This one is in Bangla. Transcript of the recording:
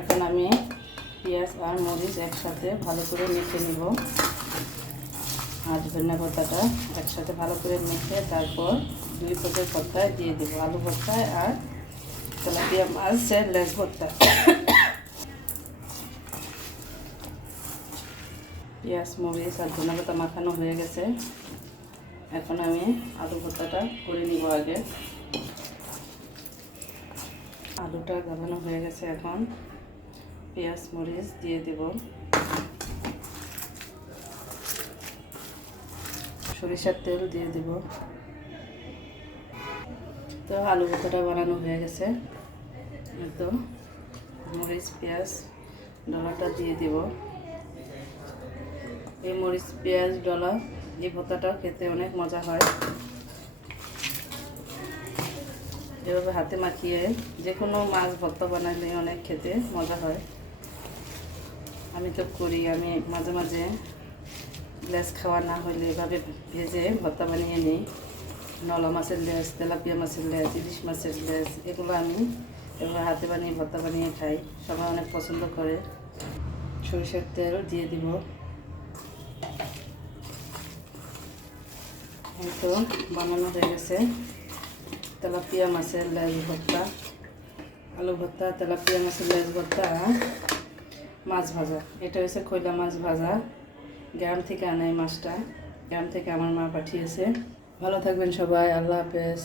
এখন আমি পেঁয়াজ আর মরিচ একসাথে ভালো করে মেখে নিব। আর ধনিয়া পাতাটা একসাথে ভালো করে মেখে তারপর 2 পদের ভর্তায় দিয়ে দেবো, আলু ভর্তায় আর তেলাপিয়া মাছের লেজ ভর্তা। পেঁয়াজ মরিচ আর ধনিয়া পাতা মাখানো হয়ে গেছে। এখন আমি আলু ভর্তাটা করে নিব। আগে আলুটা গালানো হয়ে গেছে, এখন পেঁয়াজ মরিচ দিয়ে দেব, সরিষার তেল দিয়ে দেব। তো আলু ভর্তাটা বানানো হয়ে গেছে। তো মরিচ পেঁয়াজ ডলাটা দিয়ে দেব। এই মরিচ পেঁয়াজ ডলা এই ভর্তাটা খেতে অনেক মজা হয়। এভাবে হাতে মাখিয়ে যে কোনো মাছ ভর্তা বানালে অনেক খেতে মজা হয়। আমি তো করি, আমি মাঝে মাঝে লেজ খাওয়া না হলে এভাবে ভেজে ভর্তা বানিয়ে নিই। নলা মাছের লেজ, তেলাপিয়া মাছের লেজ, ইলিশ মাছের লেজ, এগুলো আমি এভাবে হাতে বানিয়ে ভর্তা বানিয়ে খাই। সবাই অনেক পছন্দ করে। সরিষার তেল দিয়ে দিব। এই তো বানানো হয়ে গেছে তেলাপিয়া মাছের লেজ ভর্তা, আলু ভর্তা, তেলাপিয়া মাছের লেজ ভর্তা, মাছ ভাজা। এটা হচ্ছে খৈলা মাছ ভাজা। গ্রাম থেকে আনা এই মাছটা, গ্রাম থেকে আমার মা পাঠিয়েছে। ভালো থাকবেন সবাই, আল্লাহ হাফেজ।